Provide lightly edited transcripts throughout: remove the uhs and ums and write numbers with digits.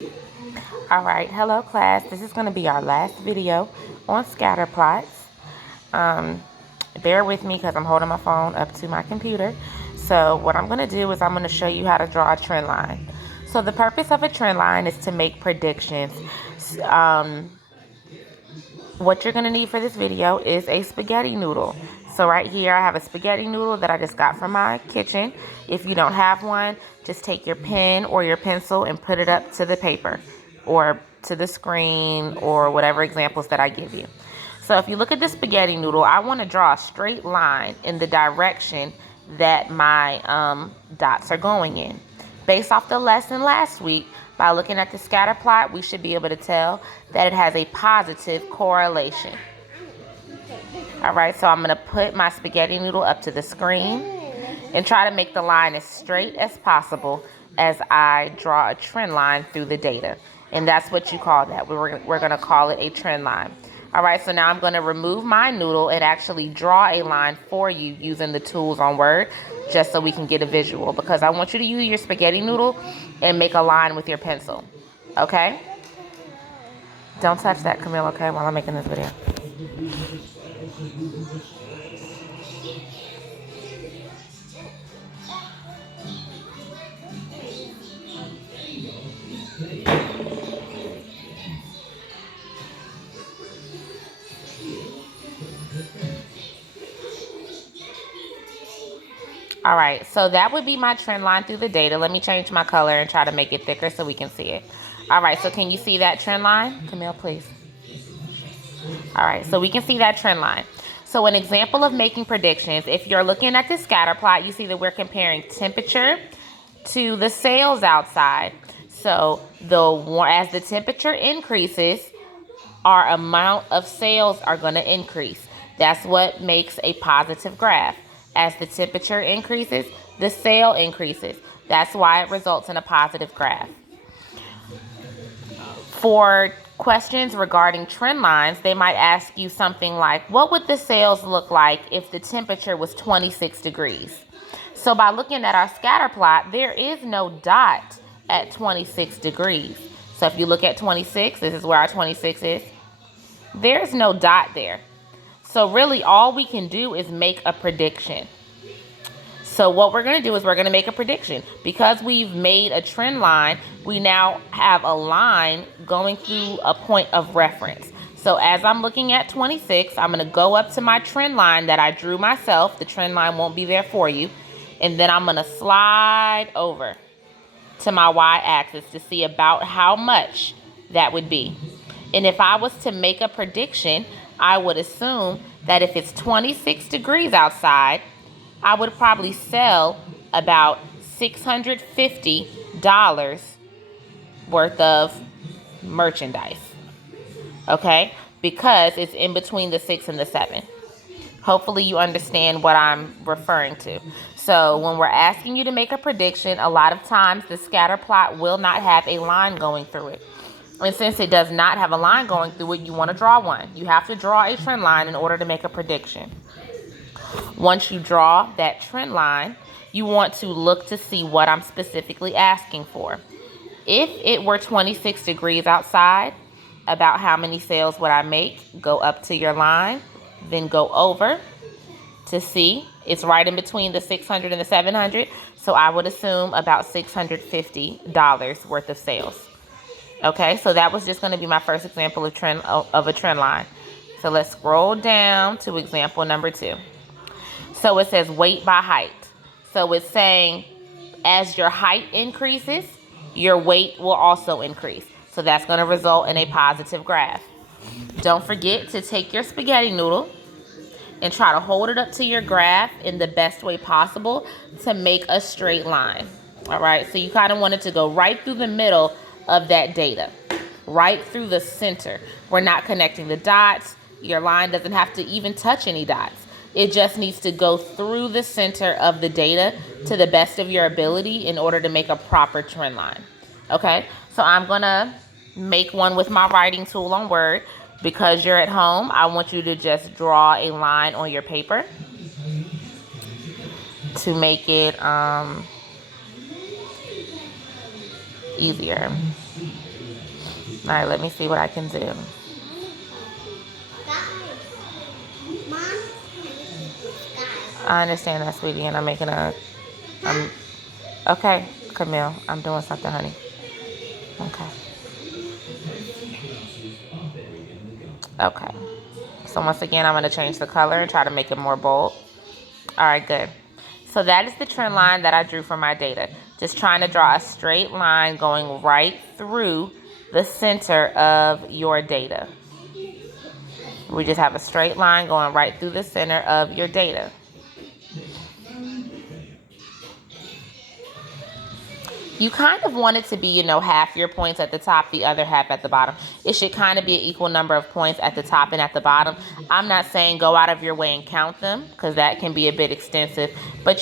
All right, hello class. This is going to be our last video on scatter plots. Bear with me because I'm holding my phone up to my computer. So what I'm going to do is I'm going to show you how to draw a trend line. So the purpose of a trend line is to make predictions. What you're going to need for this video is a spaghetti noodle. So right here I have a spaghetti noodle that I just got from my kitchen. If you don't have one, just take your pen or your pencil and put it up to the paper or to the screen or whatever examples that I give you. So if you look at the spaghetti noodle, I want to draw a straight line in the direction that my dots are going in. Based off the lesson last week, by looking at the scatter plot, we should be able to tell that it has a positive correlation. All right, so I'm going to put my spaghetti noodle up to the screen and try to make the line as straight as possible as I draw a trend line through the data. And that's what you call that. We're going to call it a trend line. All right, so now I'm going to remove my noodle and actually draw a line for you using the tools on Word, just so we can get a visual, because I want you to use your spaghetti noodle and make a line with your pencil. Okay? Don't touch that, Camille, okay, while I'm making this video. All right, so that would be my trend line through the data. Let me change my color and try to make it thicker so we can see it. All right, so can you see that trend line? Camille, please. All right, so we can see that trend line. So an example of making predictions, if you're looking at the scatter plot, you see that we're comparing temperature to the sales outside. So as the temperature increases, our amount of sales are going to increase. That's what makes a positive graph. As the temperature increases, the sale increases. That's why it results in a positive graph. For questions regarding trend lines, they might ask you something like, what would the sales look like if the temperature was 26 degrees? So by looking at our scatter plot, there is no dot at 26 degrees. So if you look at 26, this is where our 26 is. There's no dot there. So really all we can do is make a prediction. So what we're going to do is we're going to make a prediction. Because we've made a trend line, we now have a line going through a point of reference. So as I'm looking at 26, I'm going to go up to my trend line that I drew myself. The trend line won't be there for you. And then I'm going to slide over to my y-axis to see about how much that would be. And if I was to make a prediction, I would assume that if it's 26 degrees outside, I would probably sell about $650 worth of merchandise. Okay? Because it's in between the 6 and the 7. Hopefully you understand what I'm referring to. So when we're asking you to make a prediction, a lot of times the scatter plot will not have a line going through it. And since it does not have a line going through it, you want to draw one. You have to draw a trend line in order to make a prediction. Once you draw that trend line, you want to look to see what I'm specifically asking for. If it were 26 degrees outside, about how many sales would I make? Go up to your line, then go over to see. It's right in between the 600 and the 700, so I would assume about $650 worth of sales. Okay, so that was just going to be my first example of a trend line. So let's scroll down to example number 2. So it says weight by height. So it's saying as your height increases, your weight will also increase. So that's going to result in a positive graph. Don't forget to take your spaghetti noodle and try to hold it up to your graph in the best way possible to make a straight line. All right, so you kind of want it to go right through the middle of that data, right through the center. We're not connecting the dots. Your line doesn't have to even touch any dots. It just needs to go through the center of the data to the best of your ability in order to make a proper trend line. Okay, so I'm going to make one with my writing tool on Word. Because you're at home, I want you to just draw a line on your paper to make it easier. All right, let me see what I can do. I understand that, sweetie, and I'm making okay, Camille, I'm doing something, honey. Okay. Okay. So once again, I'm going to change the color and try to make it more bold. All right, good. So that is the trend line that I drew for my data. Just trying to draw a straight line going right through the center of your data. We just have a straight line going right through the center of your data. You kind of want it to be, half your points at the top, the other half at the bottom. It should kind of be an equal number of points at the top and at the bottom. I'm not saying go out of your way and count them because that can be a bit extensive. But,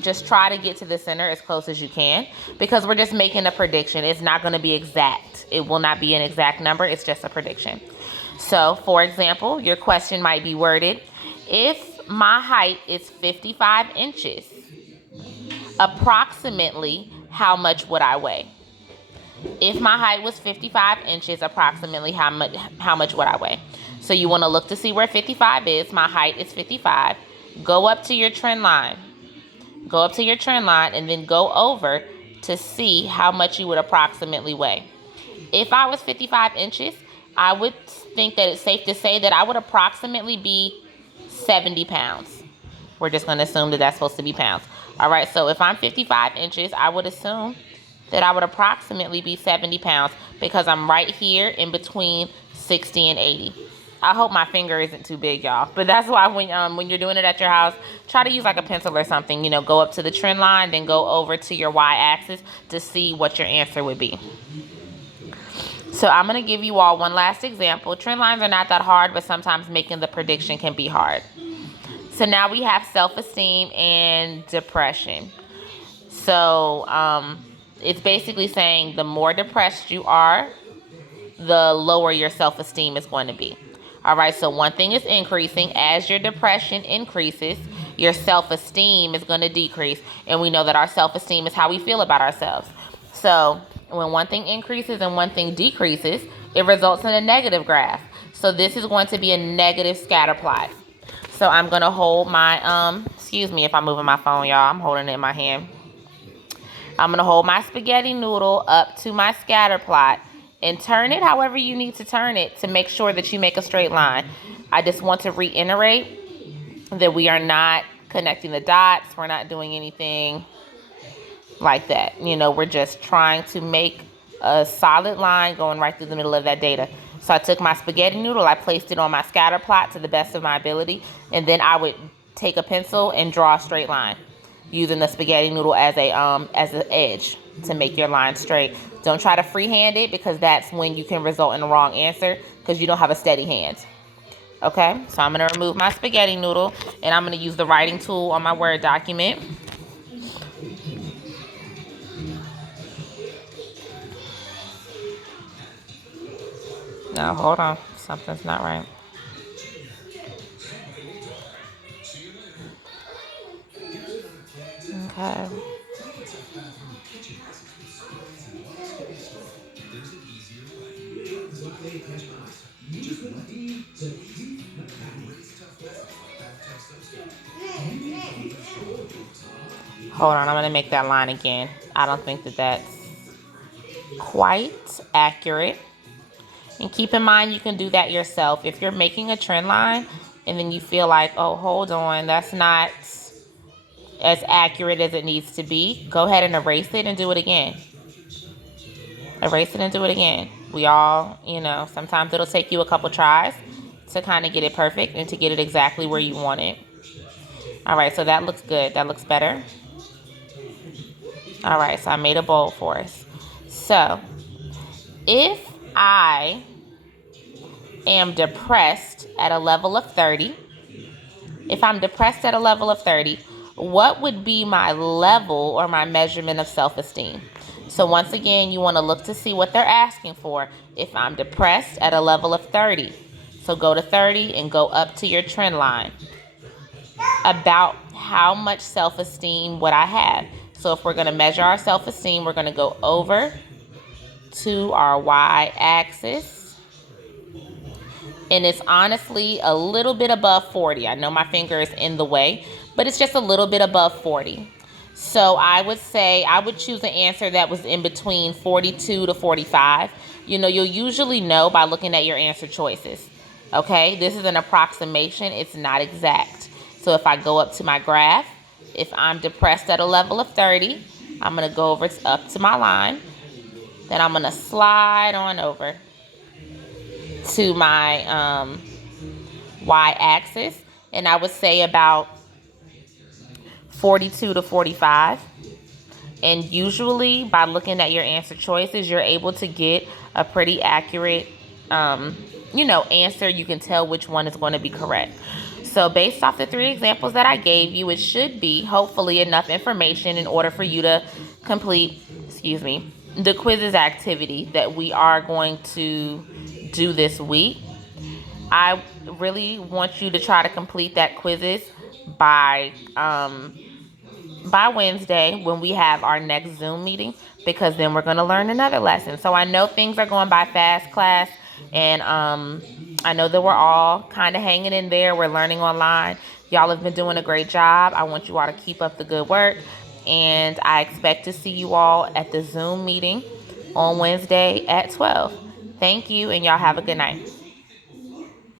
just try to get to the center as close as you can because we're just making a prediction. It's not going to be exact. It will not be an exact number. It's just a prediction. So, for example, your question might be worded, if my height is 55 inches, approximately how much would I weigh? If my height was 55 inches, approximately how much would I weigh? So you want to look to see where 55 is. My height is 55. Go up to your trend line. Go up to your trend line and then go over to see how much you would approximately weigh. If I was 55 inches, I would think that it's safe to say that I would approximately be 70 pounds. We're just going to assume that that's supposed to be pounds. All right, so if I'm 55 inches, I would assume that I would approximately be 70 pounds because I'm right here in between 60 and 80. I hope my finger isn't too big, y'all. But that's why when you're doing it at your house, try to use like a pencil or something. Go up to the trend line, then go over to your y-axis to see what your answer would be. So I'm going to give you all one last example. Trend lines are not that hard, but sometimes making the prediction can be hard. So now we have self-esteem and depression. So it's basically saying the more depressed you are, the lower your self-esteem is going to be. All right, so one thing is increasing. As your depression increases, your self-esteem is going to decrease. And we know that our self-esteem is how we feel about ourselves. So when one thing increases and one thing decreases, it results in a negative graph. So this is going to be a negative scatter plot. So I'm going to hold my, excuse me if I'm moving my phone, y'all. I'm holding it in my hand. I'm going to hold my spaghetti noodle up to my scatter plot and turn it however you need to turn it to make sure that you make a straight line. I just want to reiterate that we are not connecting the dots. We're not doing anything like that. We're just trying to make a solid line going right through the middle of that data. So I took my spaghetti noodle, I placed it on my scatter plot to the best of my ability, and then I would take a pencil and draw a straight line using the spaghetti noodle as an edge to make your line straight. Don't try to freehand it because that's when you can result in the wrong answer because you don't have a steady hand. Okay, so I'm going to remove my spaghetti noodle and I'm going to use the writing tool on my Word document. No, hold on. Something's not right. Okay. Hold on, I'm going to make that line again. I don't think that that's quite accurate. And keep in mind, you can do that yourself. If you're making a trend line and then you feel like, oh, hold on, that's not as accurate as it needs to be, go ahead and erase it and do it again. Erase it and do it again. We all, sometimes it'll take you a couple tries to kind of get it perfect and to get it exactly where you want it. All right, so that looks good. That looks better. All right, so I made a bold for us. So if I am depressed at a level of 30, if I'm depressed at a level of 30, what would be my level or my measurement of self-esteem? So once again, you want to look to see what they're asking for. If I'm depressed at a level of 30, so go to 30 and go up to your trend line. About how much self-esteem would I have? So if we're going to measure our self-esteem, we're going to go over to our y-axis. And it's honestly a little bit above 40. I know my finger is in the way, but it's just a little bit above 40. So I would say I would choose an answer that was in between 42 to 45. You'll usually know by looking at your answer choices. Okay, this is an approximation. It's not exact. So if I go up to my graph, if I'm depressed at a level of 30, I'm going to go over up to my line. Then I'm going to slide on over to my y-axis. And I would say about 42 to 45. And usually by looking at your answer choices, you're able to get a pretty accurate, answer. You can tell which one is going to be correct. So based off the 3 examples that I gave you, it should be hopefully enough information in order for you to complete, the quizzes activity that we are going to do this week. I really want you to try to complete that quizzes by Wednesday when we have our next Zoom meeting, because then we're going to learn another lesson. So I know things are going by fast, class, and I know that we're all kind of hanging in there. We're learning online. Y'all have been doing a great job. I want you all to keep up the good work, and I expect to see you all at the Zoom meeting on Wednesday at 12. Thank you, and y'all have a good night.